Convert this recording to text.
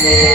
Thank